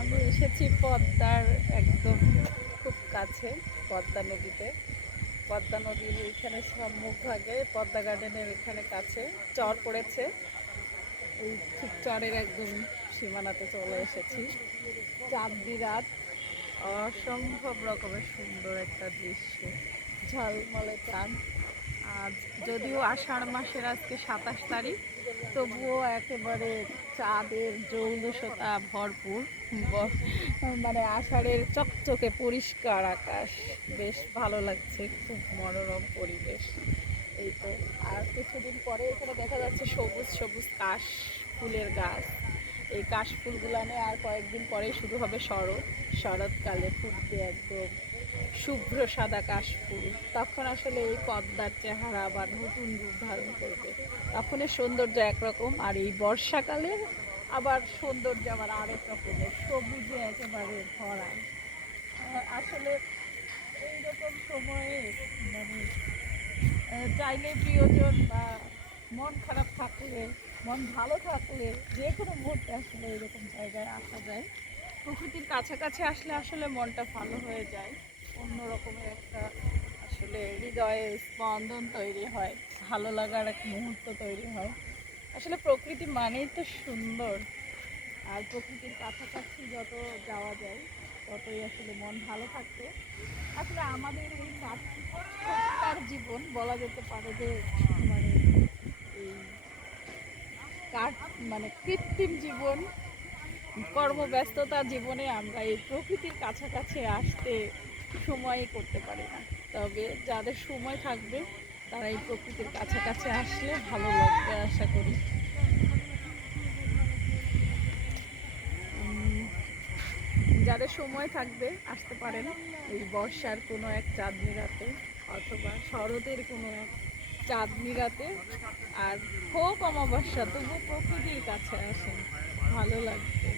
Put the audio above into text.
আমি এসেছি পদ্মার একদম খুব কাছে, পদ্মা নদীতে। পদ্মা নদীর এইখানে সম্মুখভাগে পদ্মা গার্ডেনের এখানে কাছে চর পড়েছে। এই ঠিক চরের একদম সীমানাতে চলে এসেছি। চাঁদনি রাত, অসম্ভব রকমের সুন্দর একটা দৃশ্য, ঝলমলে চাঁদ। আজ যদিও আষাঢ় মাসের আজকে 27 তারিখ, তবুও একেবারে চাঁদের জৌলুসতা ভরপুর। মানে আষাঢ়ের চকচকে পরিষ্কার আকাশ, বেশ ভালো লাগছে, খুব মনোরম পরিবেশ। এই তো আর কিছুদিন পরে এখানে দেখা যাচ্ছে সবুজ সবুজ কাশ ফুলের গাছ। এই কাশ ফুলগুলানে আর কয়েকদিন পরেই শুরু হবে শরৎ। শরৎকালে ফুটবে একদম শুভ্র সাদা কাশফুল। তখন আসলে এই পদ্মার চেহারা আবার নতুন রূপ ধারণ করবে। তখন এর সৌন্দর্য একরকম, আর এই বর্ষাকালে আবার সৌন্দর্য আবার আরেক রকমের, সবুজে একেবারে ভরা। আসলে এইরকম সময়ে মানে চাইলে প্রিয়জন বা মন খারাপ থাকলে, মন ভালো থাকলে যে কোনো মুহূর্তে আসলে এরকম জায়গায় আসা যায়। প্রকৃতির কাছাকাছি আসলে আসলে মনটা ভালো হয়ে যায়, অন্য রকমের একটা আসলে হৃদয়ে স্পন্দন তৈরি হয়, ভালো লাগার এক মুহূর্ত তৈরি হয়। আসলে প্রকৃতি মানেই তো সুন্দর, আর প্রকৃতির কাছাকাছি যত যাওয়া যায় ততই আসলে মন ভালো থাকবে। আসলে আমাদের এই কাঠখোট্টার জীবন বলা যেতে পারে যে মানে এই কাঠ মানে কৃত্রিম জীবন, কর্মব্যস্ততার জীবনে আমরা এই প্রকৃতির কাছাকাছি আসতে সময়ই করতে পারি না। তবে যাদের সময় থাকবে তারা এই প্রকৃতির কাছাকাছি আসলে ভালো লাগবে আশা করি। যাদের সময় থাকবে আসতে পারেন এই বর্ষার কোনো এক চাঁদনি রাতে, অথবা শরতের কোনো এক চাঁদনি রাতে। আর হোক অমাবস্যা, তবু প্রকৃতির কাছে আসেন, ভালো লাগবে।